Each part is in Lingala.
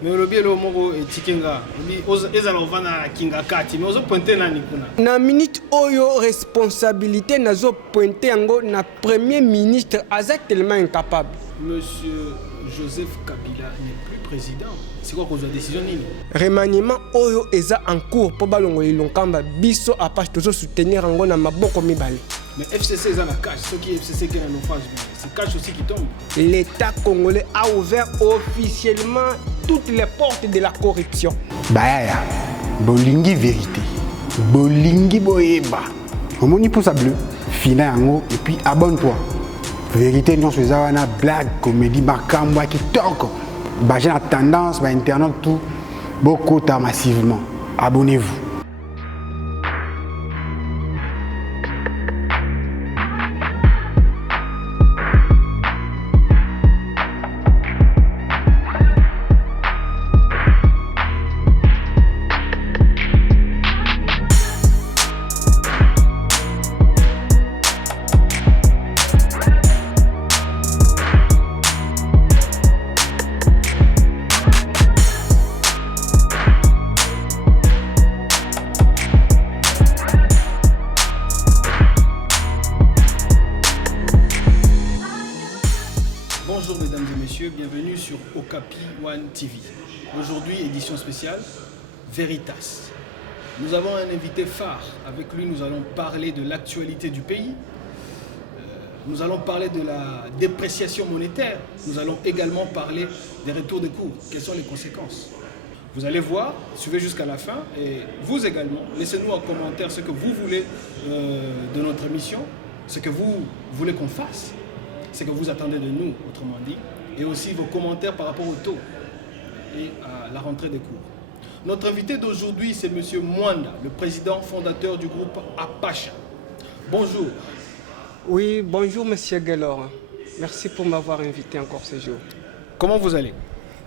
Mais le bien le moko et tikenga, ezala ovana kinga kati, mais ozo pointer nani kuna. Na minute oyo responsabilité nazo pointer yango na premier ministre aza tellement incapable. Monsieur Joseph Kabila n'est plus président. C'est quoi cause de décision nini? Remaniement oyo eza en cours po balongo lilonkamba biso apache tozo soutenir yango na maboko mibale. Mais FCC est en cash, ce qui est FCC qui est en naufrage, c'est cash aussi qui tombe. L'État congolais a ouvert officiellement toutes les portes de la corruption. Bayaya, bolingi vérité, bolingi boyeba. Omoni pouce bleu, fina yango et puis abonne-toi. Vérité non c'est wana blague, comédie, makambo qui toko. Bah j'ai la tendance, bah internet tout, beaucoup massivement. Abonnez-vous. Bonjour mesdames et messieurs, bienvenue sur Okapi One TV. Aujourd'hui, édition spéciale, Veritas. Nous avons un invité phare. Avec lui, nous allons parler de l'actualité du pays. Nous allons parler de la dépréciation monétaire. Nous allons également parler des retours de cours. Quelles sont les conséquences? Vous allez voir, suivez jusqu'à la fin. Et vous également, laissez-nous en commentaire ce que vous voulez de notre émission, ce que vous voulez qu'on fasse. C'est que vous attendez de nous, autrement dit, et aussi vos commentaires par rapport au taux et à la rentrée des cours. Notre invité d'aujourd'hui, c'est M. Mwanda, le président fondateur du groupe Apache. Bonjour. Oui, bonjour M. Gelor. Merci pour m'avoir invité encore ce jour. Comment vous allez?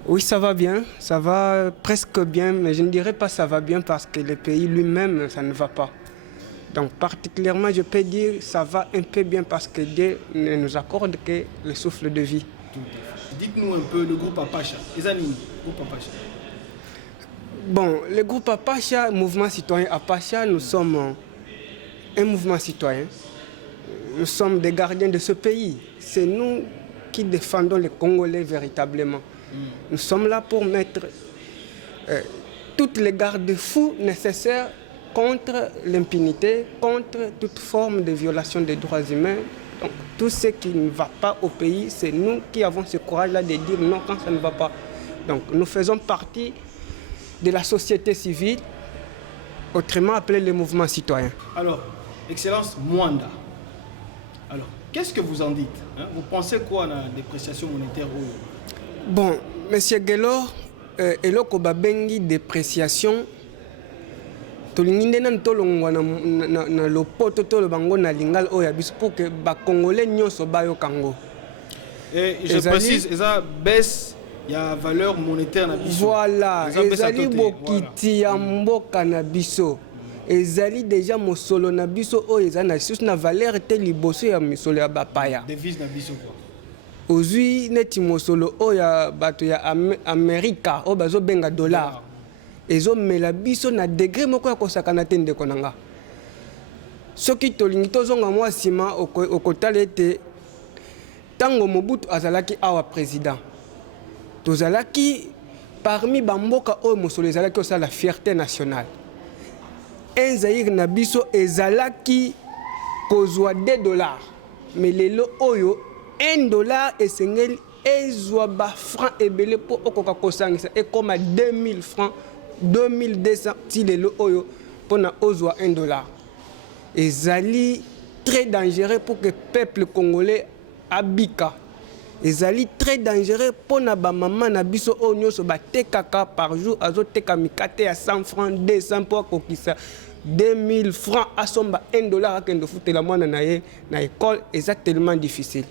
Oui, ça va bien, ça va presque bien, mais je ne dirais pas ça va bien parce que le pays lui-même, ça ne va pas. Donc particulièrement, je peux dire que ça va un peu bien parce que Dieu ne nous accorde que le souffle de vie. Dites-nous un peu le groupe Apache. Groupe Apache. Bon, le groupe Apache, mouvement citoyen Apache, nous sommes un mouvement citoyen. Nous sommes des gardiens de ce pays. C'est nous qui défendons les Congolais véritablement. Nous sommes là pour mettre toutes les garde-fous nécessaires contre l'impunité, contre toute forme de violation des droits humains. Donc, tout ce qui ne va pas au pays, c'est nous qui avons ce courage-là de dire non quand ça ne va pas. Donc nous faisons partie de la société civile, autrement appelé le mouvement citoyen. Alors, Excellence Mwanda, alors, qu'est-ce que vous en dites? Vous pensez quoi à la dépréciation monétaire? Bon, M. Gelor, eloko babengi dépréciation, tolingi nde nani tolongwa na lopoto to bango na lingala oyo ya biso pour que bakongolais nyonso bayokango. Et je précise, eza baisse ya valeur monétaire na biso. Voilà, ezali bokiti ya mboka na biso. Ezali déjà mosolo na biso oyo eza na lisusu na valeur te liboso ya misolo ya bapaya. Devise na biso quoi. Ozwi neti mosolo oyo ya bato ya Amerika oyo bazobenga dollar. Ezomela biso na degré moko ya kosakana te ndeko na nga. Soki tolingi tozonga mwa nsima okotala ete ntango Mobutu azalaki awa président, tozalaki parmi bamboka oyo mosolo ezalaki osala fierté nationale. Un Zaïre na biso ezalaki kozwa $2, mais lelo oyo $1 esengeli ezwa ba francs ebele po okoka kosangisa ekoma 2000 francs 2200 ti lelo oyo pona ozwa $1. Ezali très dangereux pour que le peuple congolais abika. Ezali très dangereux pona ba maman na biso oyo nyonso batekaka par jour azoteka mikate ya 100 francs 200 po akokisa 2000 francs asomba $1 akende futela mwana na ye na école. Eza tellement difficile.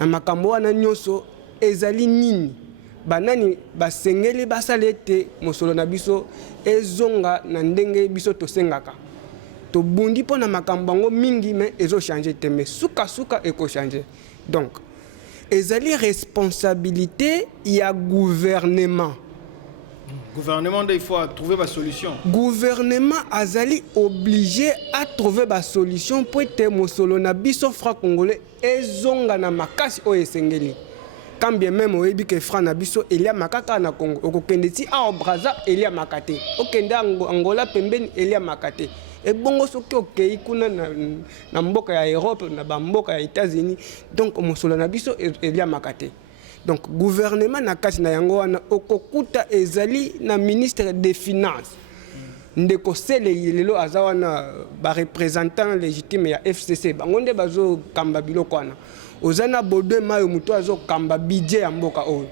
Na makambo wana nyonso ezali nini banani basengeli basala ete mosolo na biso ezonga na ndenge biso tosengaka. Tobundi mpo na makambo yango mingi mais ezochanger te, mais suka ekochanger. Donc ezali responsabilité ya gouvernement gouvernement il faut trouver une solution. Gouvernement azali obligé à trouver une solution pour être mosolo na biso fra congolais ezonga na makasi o esengeli. Quand bien même au ebi que fra na biso elia makaka na Congo okokende ti a Braza elia makate okende Angola pembeni elia makate et bongo soki okei kuna na mboka ya Europe na bamboka ya États-Unis donc mosolo na biso elia makate. Donc gouvernement na kati na yango wana okokuta ezali na ministre des finances ndeko sele lelo azawana ba représentant légitime ya FCC bango nde bazo kamba biloko wana ozana bodwe mayo muto azo kamba budget ya mboka oyo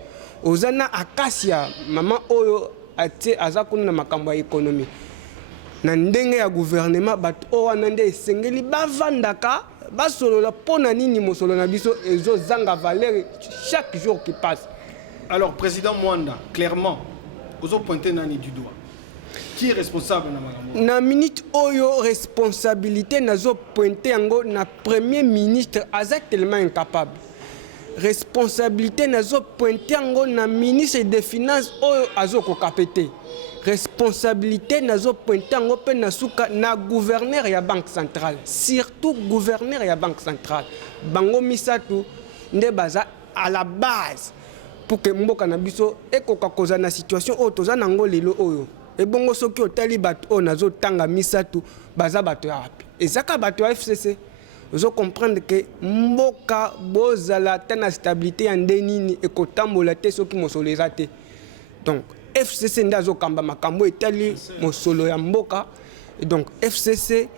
ozana akasia mama oyo ate azakuna na makambo ya économie na ndenge ya gouvernement bat o wana nde esengeli bavandaka basolola pona nini mosolo na biso ezo zanga valeur chaque jour qui passe. Alors président Mwanda, clairement ozo pointer nani du doigt. Qui est responsable na makambo? Na minute oyo responsabilité nazo pointer yango na premier ministre aza tellement incapable. Responsabilité nazo pointer yango na ministre des finances oyo azo ko kapete. Responsabilité nazo pointer yango pe na suka na gouverneur ya banque centrale, surtout gouverneur ya banque centrale. Bango misatu nde baza à la base pour que mboka na biso ekoka koza na situation oyo toza nango lelo oyo. Et bongo soki otali bato o nazo tanga misatu baza bato ya api ezaka bato ya FCC ozo comprendre que mboka bozala tana stabilité ya ndenini ekotambola te soki mosolo eza te. Donc FCC ndazo kamba makambo etali mosolo ya mboka et donc FCC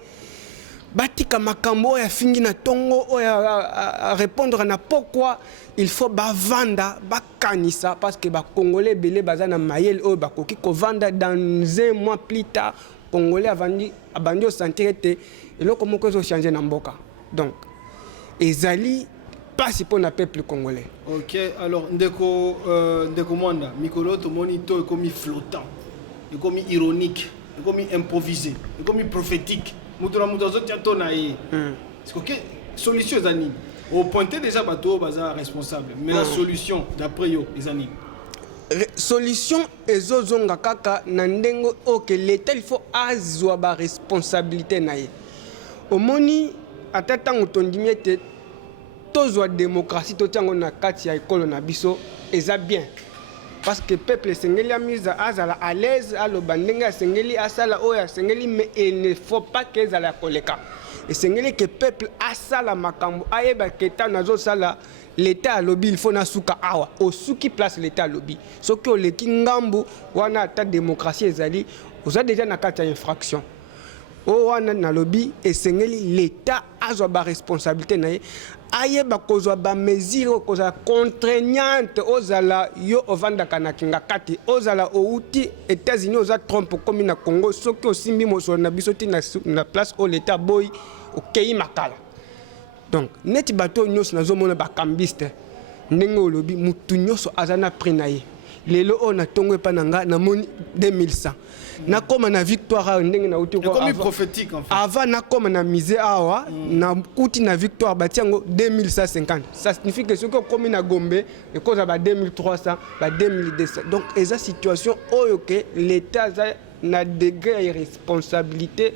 batika makambo ya fingi na tongo o ya répondre na pourquoi il faut bavanda bakanisa parce que ba congolais belé bazana mayel o bakoki ko vanda dans un mois plus tard congolais abandi au sentir te eloko moko zo changer na mboka. Donc ezali pas si pour na peuple congolais. OK, alors ndeko Mwanda mikolo to monito comme flottant comme ironique comme improvisé comme prophétique. C'est que solution est au pointer déjà bateau bazar responsable mais la solution d'après yo les amis solution ezozonga kaka na ndengo que l'état il faut azwa ba responsabilité na ye omoni atata ngotondimie te tozwa démocratie totango na kati ya ekolo na biso eza bien. Parce que le peuple sengeli a mis à l'aise à l'obandenge sengeli a sala oya sengeli mais il ne faut pas qu'ils aient la koleka et sengeli que peuple a sala makambo ayeba keta nazo sala l'état à lobby il faut na suka awa au suki place l'état à lobby so que le kingambu wana ta démocratie ezali oza déjà na kati ya infraction o wana na lobby et sengeli l'état a ba responsabilité na ye ayeba kozwa ba mesure koza contraignante ozala yo ovanda kana kinga kati ozala outi États-Unis oza trompe comme na Congo soki osimbi mosolo na biso ti na place au l'état boy okei makala. Donc neti bato nyos nazo mona ba kambiste ndenge olobi mutu nyoso azana prix na ye lelo on a tongo pa nanga na moni 2100 na koma na victoire ndenge na uti ko comme prophétique en fait avant na koma na misé awa na kuti na victoire batiango 2150 ça signifie que ce que comme na Gombe et cause ba 2300 ba 2200 donc eza situation oyo que l'état na degré de responsabilité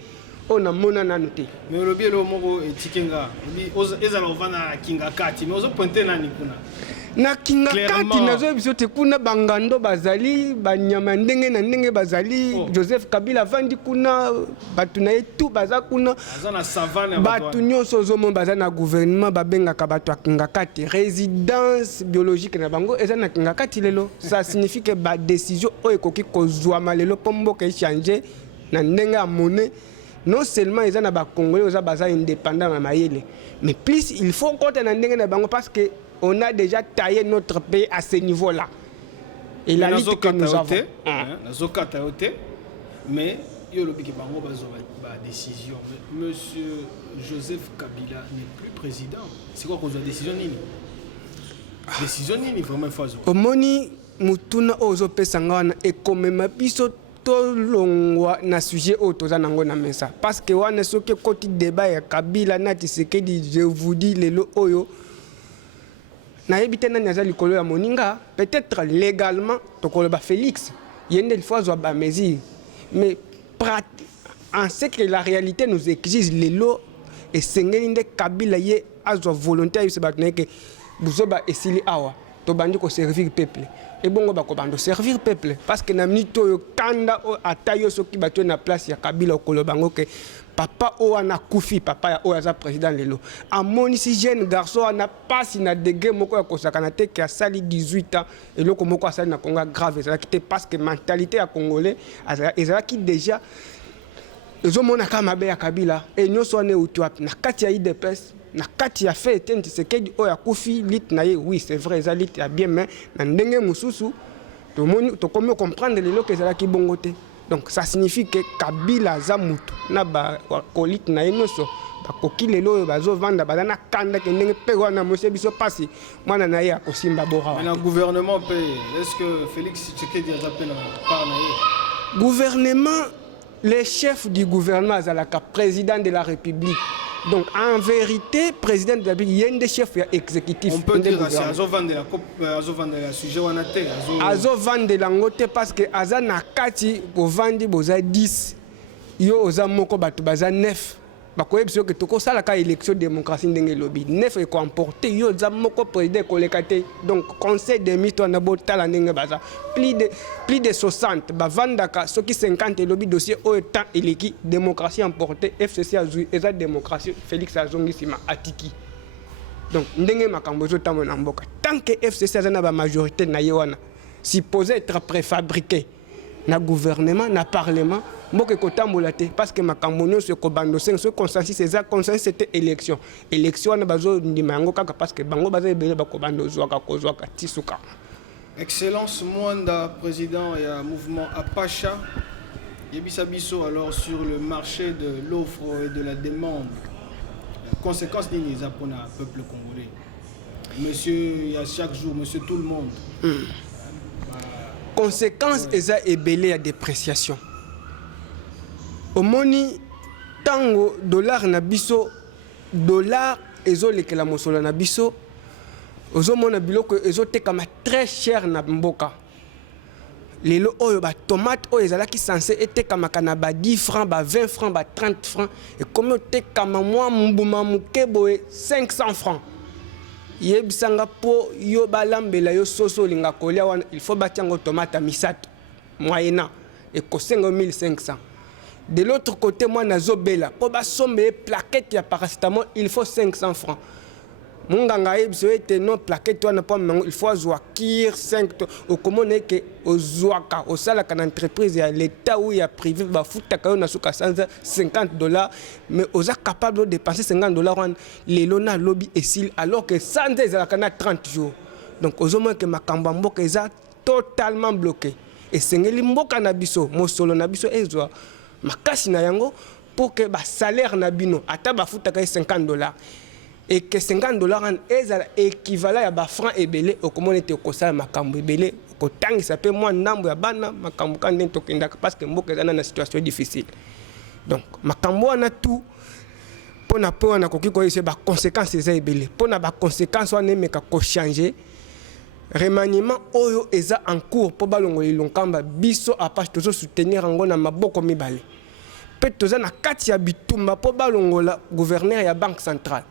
on a mona na noté mais le bien le moko etikenga ezala ovana kinga kati mais ozo pointer nani kuna na kinga kati nazo biso te kuna bangando bazali banyama ndenge na ndenge bazali Joseph Kabila vandi kuna batu na etu baza kuna azana savane batu nyonso zomo baza na gouvernement babenga ka batu kinga kati résidence biologique na bango ezana kinga kati lelo ça signifie que ba décision o ekoki kozwa malelo pombo ke changer na ndenge ya monnaie. Non seulement ils ont des Congolais, ils ont indépendants, mais plus il faut compter parce qu'on a déjà taillé notre pays à ce niveau-là. Et la lutte que nous avons. Mais il y a une décision. Monsieur Joseph Kabila n'est plus président. C'est quoi cause de la décision nini? Décision nini vraiment fazo. Omoni mutuna ozo pesangana et comme ma biso tolongwa na sujet otoza nango na mesa parce que wana soki koti débat ya Kabila na Tshisekedi je vous dis lelo oyo na yebite na nyaza likolo ya moninga peut-être légalement tokoloba Félix il faut avoir des mesures. Mais en ce que la réalité nous exige, les lots et Sengélinde Kabila y a volonté de que vous avez essayé de servir le peuple. Et bon, on va servir le peuple. Parce que nous avons kanda à taille ce qui battu na place ya Kabila au Kolobango que papa o ana koufi papa o aza président lelo. A moni si jeune garçon ana pas na degré moko ya kosakanate qui a sali 18 ans et loko moko a sali na Congo grave ça qui parce que mentalité ya congolais ezala qui déjà ezomona kama be ya Kabila et nyoso ne utwap na kati ya IDPS na kati ya fait tenti ce que o ya kufi lit na ye oui c'est vrai ça lit ya bien mais na ndenge mususu to moni to comme comprendre les lots que ça qui bongote donc ça signifie que Kabila za mutu na ba kolit na ye nyoso ba koki lelo bazo vanda badana kanda ke ndenge pe wana monsieur biso pasi mwana na ye akosimba bora mais le gouvernement paye est-ce que Félix Tshisekedi a appelé par na ye gouvernement les chefs du gouvernement Azalaka président de la République. Donc en vérité, président de la République, il y a des chefs exécutifs. On peut dire que c'est Azovan de la sujet Wanate. Azovan de la ngote parce que Azana Kati, au Vandi, boza 10, yo oza moko batu baza 9. Bakoye biso que toko sala ka élection démocratie ndenge lobby 9 est comporté yo za moko président kolekate donc conseil des ministres na botala ndenge baza plus de 60 bavandaka soki 50 lobby dossier au temps eleki démocratie emporté FCC azui eza démocratie Félix azongi sima atiki donc ndenge makambo zo tamo na mboka tant que FCC azana ba majorité na yewana supposé être préfabriqué na gouvernement na parlement mboke kotambola te parce que makambo nyonso ekobando ce consensus eza consensus c'était élection wana bazo ndima yango kaka parce que bango baza ebele bakobando zwaka kozwaka tisuka. Excellence Mwanda, président et un mouvement Apacha yebisa biso alors sur le marché de l'offre et de la demande conséquences nini eza pona peuple congolais monsieur il y a chaque jour monsieur tout le monde conséquences eza ebele ya dépréciation. Omoni tango dollar na biso dollar ezolekela mosolo na biso ozomona biloko ezotekama très cher na mboka lelo oyo ba tomate oyo ezalaki censé etekamaka na ba 10 francs ba 20 francs ba 30 francs et comme otekama mwa mbuma muke boye 500 francs yebisanga po yo balambela yo soso linga kolia wana il faut batiango tomate misato moyennant et kosengo 1500. De l'autre côté, moi, nazobela. Pour basombe plaquette ya paracétamol, il faut 500 francs. Mon ganga était non plaquette il faut zoakir 5 au comment est que au zoaka au sala kan entreprise ya l'état ou ya privé ba futa ka na suka $50 mais aux capable de dépenser $50 les lona lobby et s'il alors que sans des la kana 30 jours. Donc aux moins que makamba mboka eza totalement bloqué et sengeli mboka na biso mosolo na biso ezwa makasi na yango pour que ba salaire na bino ata ba futa ka $50 et que $50 ezala équivalent ya ba franc ebele au comment était ko sala makambo ebele ko tangi ça peut moi ndambo ya bana makambo kan ndento kendaka parce que mboka ezana na situation difficile donc makambo wana tout pona po na koki ko ese ba conséquences eza ebele pona ba conséquences wana meka ko changer remaniement oyo eza en cours po balongo ilonkamba biso apache tozo soutenir ngo na maboko mibale pe toza na kati ya bitumba po balongo la gouverneur ya banque centrale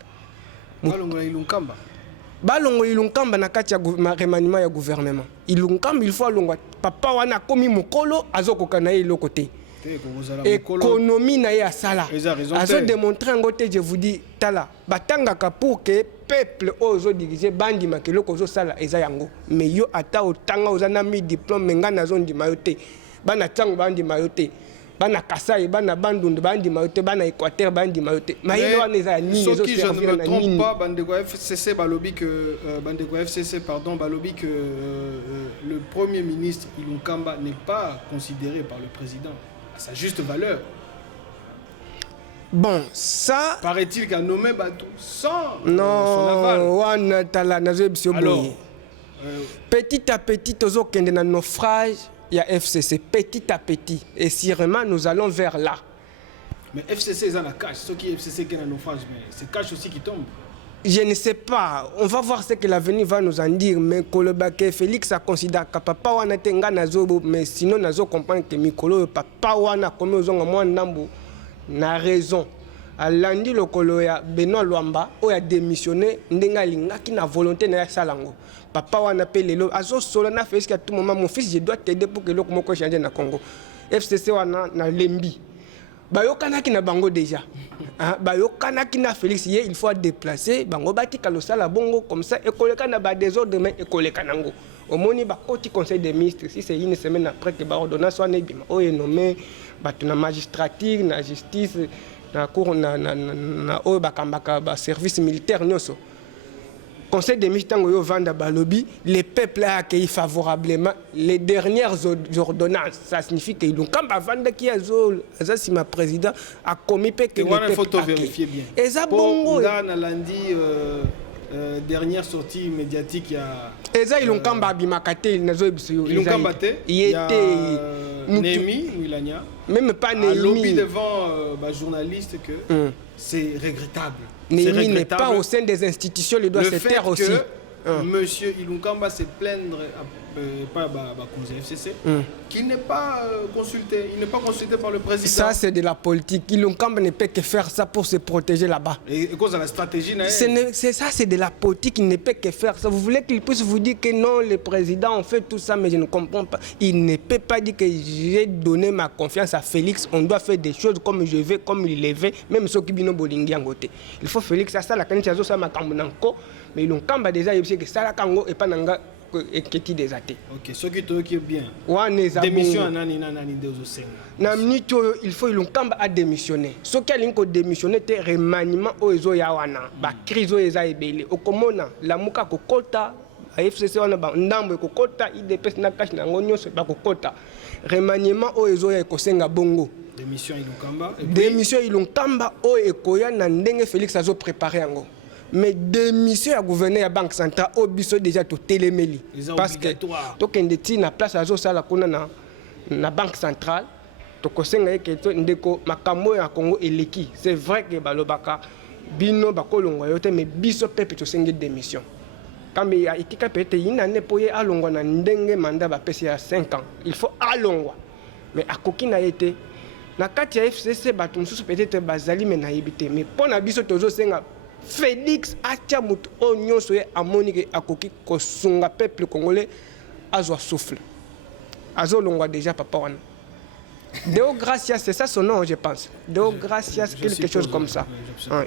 balongo ilunkamba na kati ya remaniement ya gouvernement ilunkamba il faut alongwa papa wana komi mokolo azokoka na ye lokote économie na ye asala azo démontrer ngo te je vous dis tala batangaka pour que peuple ozo diriger bandi makelo kozo sala eza yango mais yo ata otanga ozana mi diplôme ngana zo ndima yo te bana tango bandi mayote bana Kasai bana Bandundu bandi mayote bana Équateur bandi mayote mais wana eza nini zo si je ne me trompe pas bandeko FCC balobi que bandeko FCC pardon balobi que le premier ministre Ilunkamba n'est pas considéré par le président à sa juste valeur. Bon, ça paraît-il qu'a nommé Batou sans non, son aval. Wana tala nazo alors petit à petit tozo kende na naufrage il y a FCC petit à petit et sûrement nous allons vers là. Mais FCC est dans la cache, ce qui est FCC qui est dans naufrage mais c'est cache aussi qui tombe. Je ne sais pas. On va voir ce que l'avenir va nous en dire. Mais Kolobake Félix a considéré que papa wana tenga nazo, mais sinon nazo comprendre que Mikolo papa wana comme aux gens ndambo na raison. A lundi le kolo ya Benoît Luamba o a démissionné ndenga lingaki na volonté na salango. Papa wana pelelo azo solo na fait que à tout moment mon fils je dois t'aider pour que le moko changer na Congo. FCC wana na lembi. Bayokanaki na bango déjà. Bayokanaki na Félix il faut déplacer bango bati kalosala bongo comme ça ekoleka na ba désordre mais ekoleka nango. Au moni ba koti conseil des ministres si c'est une semaine après que ba ordonnance soit nebima o est nommé batu na magistrature na justice na cour na o ba kambaka ba service militaire nyonso. Conseil des ministres yo vanda balobi, le peuple a accueilli favorablement les dernières ordonnances. Ça signifie que Ilunkamba vanda qui a ma président a commis que le peuple a vérifier bien. Et ça bongo. Là na lundi dernière sortie médiatique il y a Eza Ilunkamba abimakate nazo ebiso. Ilunkamba te. Il était Némi Wilania. Même pas Némi. A lobby devant journaliste que c'est regrettable. Némi n'est pas au sein des institutions, il doit se taire aussi. Monsieur Ilunkamba se plaindre par le FCC, qui n'est pas consulté, il n'est pas consulté par le président. Ça c'est de la politique. Ilunkamba ne peut que faire ça pour se protéger là-bas. Et cause de la stratégie, c'est ça, c'est de la politique. Il ne peut que faire ça. Vous voulez qu'il puisse vous dire que non, le président on fait tout ça, mais je ne comprends pas. Il ne peut pas dire que j'ai donné ma confiance à Félix. On doit faire des choses comme je veux, comme il les veut, même ceux qui bino bolingi en côté. Il faut Félix ça la candidature ça ma kambunanko, mais Ilunkamba déjà il sait que ça la kango et pas nanga. Eketi des athées. Ok, ce qui est bien. Démission il faut Ilunkamba a démissionné. Ce qui a démissionné c'est remaniement au ezo ya wana. Ba crise eza ebele. Okomona la muka kokota FCC wana ba ndambo kokota IDPS na cash na ngonyo ba kokota. Remaniement au ezo ya ekosenga bongo. Démission Ilunkamba. Démission Ilunkamba o ekoya na ndenge Félix azo préparer yango. Mais démission à gouverneur à la Banque centrale, au biso déjà tout téléméli. Parce que donc on détient la place à Zosala na la Banque centrale. Donc on sait que ndeko makambo ya Congo eleki. C'est vrai que balobaka bino bakolongo yote mais biso pepe to senge démission. Quand il y a etika peut-être une année pour y alongwa na ndenge mandat ba pesi à 5 ans. Il faut alongwa. Mais akoki na été na kati ya FCC batu mususu peut-être bazali mais na yebite mais pour na biso tozo senga Félix atia mutu onyo soye amonike akoki kosunga peuple congolais azwa souffle. Azo longwa déjà papa wana. Deo Gracias, c'est ça son nom je pense. Deo Gracias quelque chose comme ça.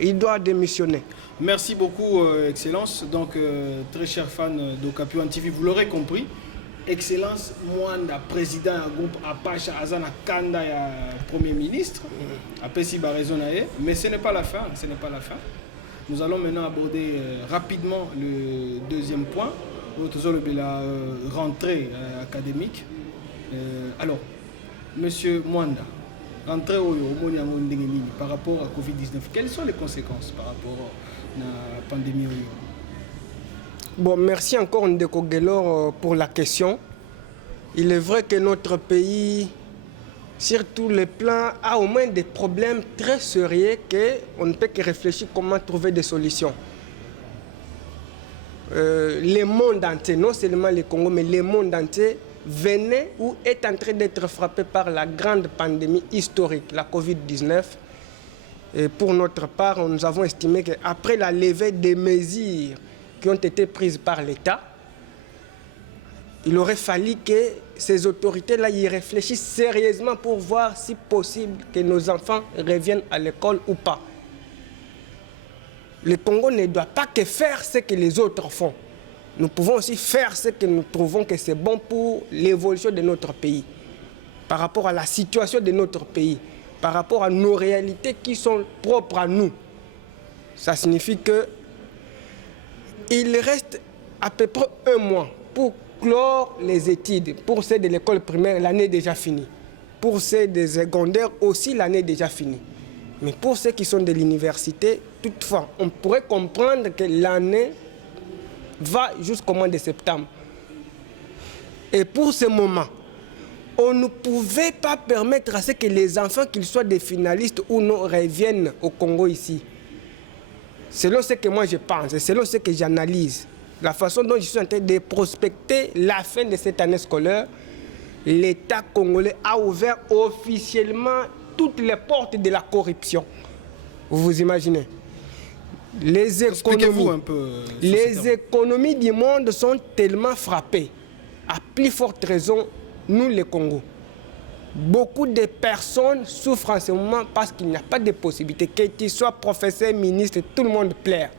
Il doit démissionner. Merci beaucoup Excellence. Donc très cher fan d'Okapi One TV, vous l'aurez compris. Excellence Mwanda, président du groupe Apache Azana Kanda ya Premier ministre. Après si raison mais ce n'est pas la fin, ce n'est pas la fin. Nous allons maintenant aborder rapidement le deuxième point, la rentrée académique. Alors, Monsieur Mwanda, rentrée par rapport à Covid-19, quelles sont les conséquences par rapport à la pandémie? Bon, merci encore Ndeko Gelor pour la question. Il est vrai que notre pays, sur tous les plans, a au moins des problèmes très sérieux qu'on ne peut que réfléchir comment trouver des solutions. Le monde entier, non seulement le Congo, mais le monde entier venait ou est en train d'être frappé par la grande pandémie historique, la Covid-19. Et pour notre part, nous avons estimé qu'après la levée des mesures qui ont été prises par l'État, il aurait fallu que ces autorités-là y réfléchissent sérieusement pour voir si possible que nos enfants reviennent à l'école ou pas. Le Congo ne doit pas que faire ce que les autres font. Nous pouvons aussi faire ce que nous trouvons que c'est bon pour l'évolution de notre pays, par rapport à la situation de notre pays, par rapport à nos réalités qui sont propres à nous. Ça signifie que il reste à peu près 1 mois pour clore les études. Pour ceux de l'école primaire, l'année est déjà finie. Pour ceux des secondaires aussi, l'année est déjà finie. Mais pour ceux qui sont de l'université, toutefois, on pourrait comprendre que l'année va jusqu'au mois de septembre. Et pour ce moment, on ne pouvait pas permettre à ce que les enfants, qu'ils soient des finalistes ou non, reviennent au Congo ici. selon ce que moi je pense et selon ce que j'analyse, la façon dont je suis en train de prospecter la fin de cette année scolaire, l'État congolais a ouvert officiellement toutes les portes de la corruption. Vous vous imaginez? Les économies du monde sont tellement frappées. À plus forte raison, nous les Congos. Beaucoup de personnes souffrent en ce moment parce qu'il n'y a pas de possibilité. Que tu sois professeur, ministre, tout le monde plaire.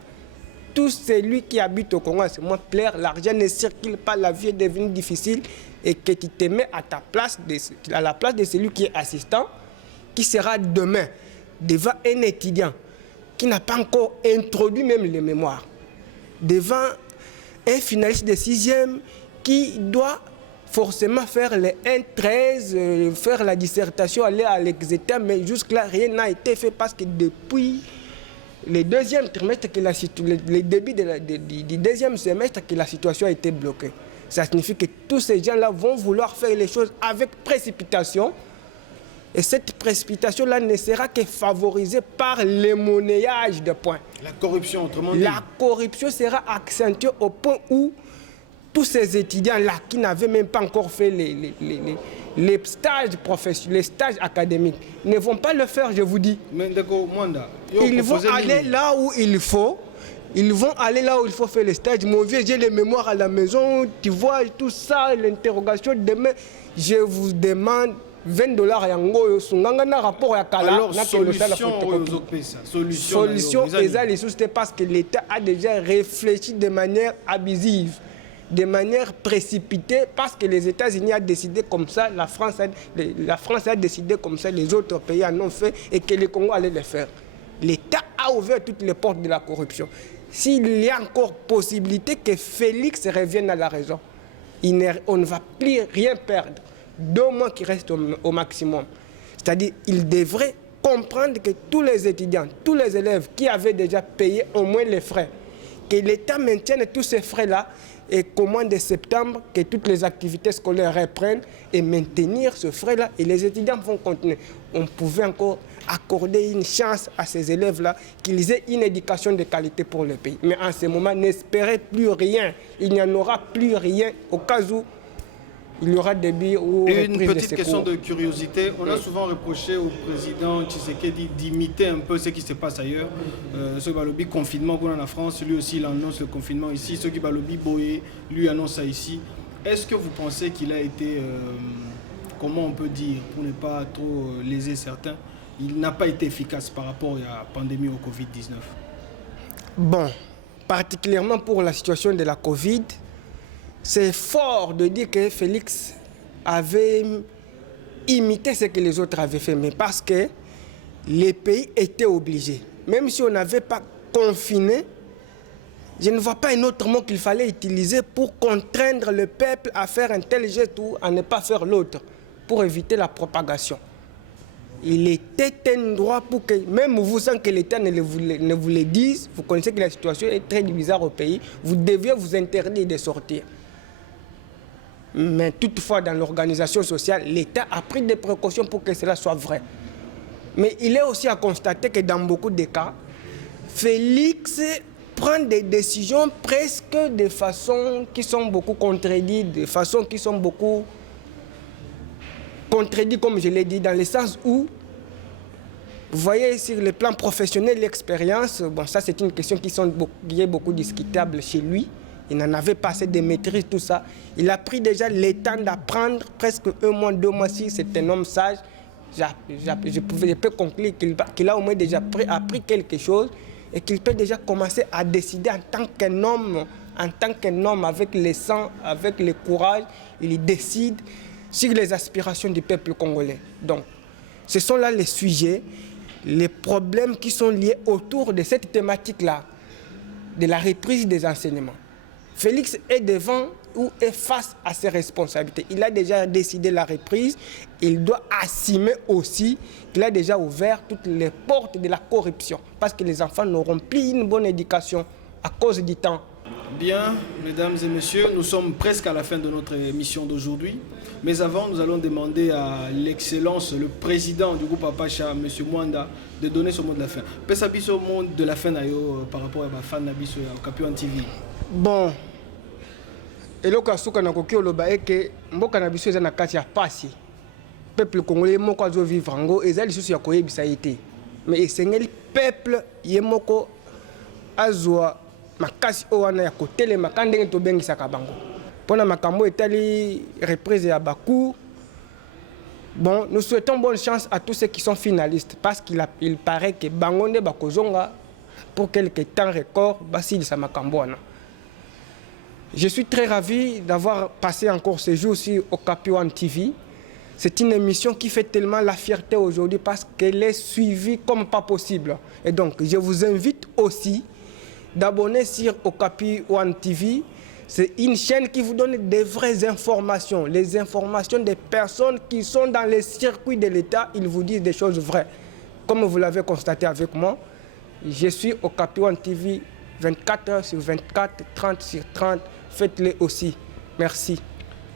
Tout celui qui habite au Congo en ce moment plaire. L'argent ne circule pas, la vie est devenue difficile et que tu te mets à la place de celui qui est assistant, qui sera demain devant un étudiant qui n'a pas encore introduit même les mémoires, devant un finaliste de 6e qui doit forcément faire les 1-13, faire la dissertation, aller à l'examen, mais jusque-là, rien n'a été fait parce que depuis le deuxième trimestre, le début du deuxième semestre, que la situation a été bloquée. Ça signifie que tous ces gens-là vont vouloir faire les choses avec précipitation. Et cette précipitation-là ne sera que favorisée par le monnayage de points. La corruption, autrement dit. La corruption sera accentuée au point où tous ces étudiants-là qui n'avaient même pas encore fait les stages professionnels, les stages académiques, ne vont pas le faire, je vous dis. Mais ils vont aller là où il faut. Ils vont aller là où il faut faire les stages. Mon vieux, j'ai les mémoires à la maison, tu vois, tout ça, l'interrogation. Demain, je vous demande $20 yango sunganga rapport à kala. Alors, solution, c'est parce que l'État a déjà réfléchi de manière abusive, de manière précipitée, parce que les États-Unis ont décidé comme ça, la France a décidé comme ça, les autres pays en ont fait et que le Congo allait le faire. L'État a ouvert toutes les portes de la corruption. S'il y a encore possibilité que Félix revienne à la raison, on ne va plus rien perdre. 2 mois qui restent au maximum. C'est-à-dire qu'il devrait comprendre que tous les étudiants, tous les élèves qui avaient déjà payé au moins les frais, que l'État maintienne tous ces frais-là et qu'au mois de septembre, que toutes les activités scolaires reprennent et maintenir ce frais-là et les étudiants vont continuer. On pouvait encore accorder une chance à ces élèves-là qu'ils aient une éducation de qualité pour le pays. Mais en ce moment, n'espérez plus rien. Il n'y en aura plus rien au cas où il y aura des billes ou une petite question de curiosité. On a souvent reproché au président Tshisekedi d'imiter un peu ce qui se passe ailleurs. Ce balobi confinement qu'on a en France, lui aussi il annonce le confinement ici. Ce qui balobi Boye, lui annonce ça ici. Est-ce que vous pensez qu'il a été, comment on peut dire, pour ne pas trop léser certains, il n'a pas été efficace par rapport à la pandémie au Covid-19? Bon, particulièrement pour la situation de la Covid, c'est fort de dire que Félix avait imité ce que les autres avaient fait, mais parce que les pays étaient obligés. Même si on n'avait pas confiné, je ne vois pas un autre mot qu'il fallait utiliser pour contraindre le peuple à faire un tel geste ou à ne pas faire l'autre, pour éviter la propagation. Il était un droit pour que, même vous, sans que l'État ne vous le dise, vous connaissez que la situation est très bizarre au pays, vous deviez vous interdire de sortir. Mais toutefois, dans l'organisation sociale, l'État a pris des précautions pour que cela soit vrai. Mais il est aussi à constater que dans beaucoup de cas, Félix prend des décisions presque de façon qui sont beaucoup contredites, de façon qui sont beaucoup contredites, comme je l'ai dit, dans le sens où, vous voyez, sur le plan professionnel, l'expérience, bon, ça c'est une question qui est beaucoup discutable chez lui. Il n'en avait pas assez de maîtrise, tout ça. Il a pris déjà le temps d'apprendre, presque 1 mois, 2 mois, si c'est un homme sage. Je peux conclure qu'il a au moins déjà appris quelque chose et qu'il peut déjà commencer à décider en tant qu'un homme avec le sang, avec le courage, il décide sur les aspirations du peuple congolais. Donc, ce sont là les sujets, les problèmes qui sont liés autour de cette thématique-là, de la reprise des enseignements. Félix est devant ou est face à ses responsabilités. Il a déjà décidé la reprise. Il doit assumer aussi qu'il a déjà ouvert toutes les portes de la corruption. Parce que les enfants n'auront plus une bonne éducation à cause du temps. Bien, mesdames et messieurs, nous sommes presque à la fin de notre émission d'aujourd'hui. Mais avant, nous allons demander à l'excellence, le président du groupe Apacha, M. Mwanda, de donner son mot de la fin. Pessabi au mot de la fin par rapport à ma fan Nabiso au Okapi One TV. Bon, eloko asuka na koki oloba eke mboka na biso eza na kati ya pasi. Peuple congolais moko azo vivre ngo eza lisusu ya koyebisa ete. Mais esengeli peuple ye moko azwa makasi owana ya kotelema ka ndenge tobengisaka bango. Pona makambo etali reprise ya Bakou. Bon, nous souhaitons bonne chance à tous ceux qui sont finalistes parce qu'il paraît que Bangonde Bakozonga pour quelques temps record Basile Samakamboana. Je suis très ravi d'avoir passé encore ce jour-ci au Okapi One TV. C'est une émission qui fait tellement la fierté aujourd'hui parce qu'elle est suivie comme pas possible. Et donc, je vous invite aussi d'abonner sur Okapi One TV. C'est une chaîne qui vous donne des vraies informations, les informations des personnes qui sont dans les circuits de l'État. Ils vous disent des choses vraies. Comme vous l'avez constaté avec moi, je suis au Okapi One TV 24 heures sur 24, 30 sur 30. Faites-les aussi. Merci.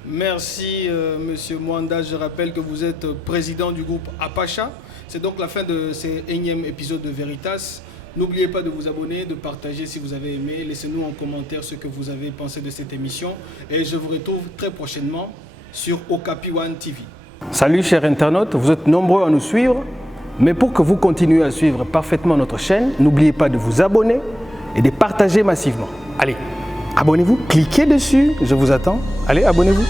Merci, Monsieur Mwanda. Je rappelle que vous êtes président du groupe Apacha. C'est donc la fin de ce énième épisode de Veritas. N'oubliez pas de vous abonner, de partager si vous avez aimé. Laissez-nous en commentaire ce que vous avez pensé de cette émission. Et je vous retrouve très prochainement sur Okapi One TV. Salut chers internautes, vous êtes nombreux à nous suivre. Mais pour que vous continuiez à suivre parfaitement notre chaîne, n'oubliez pas de vous abonner et de partager massivement. Allez, abonnez-vous, cliquez dessus, je vous attends. Allez, abonnez-vous.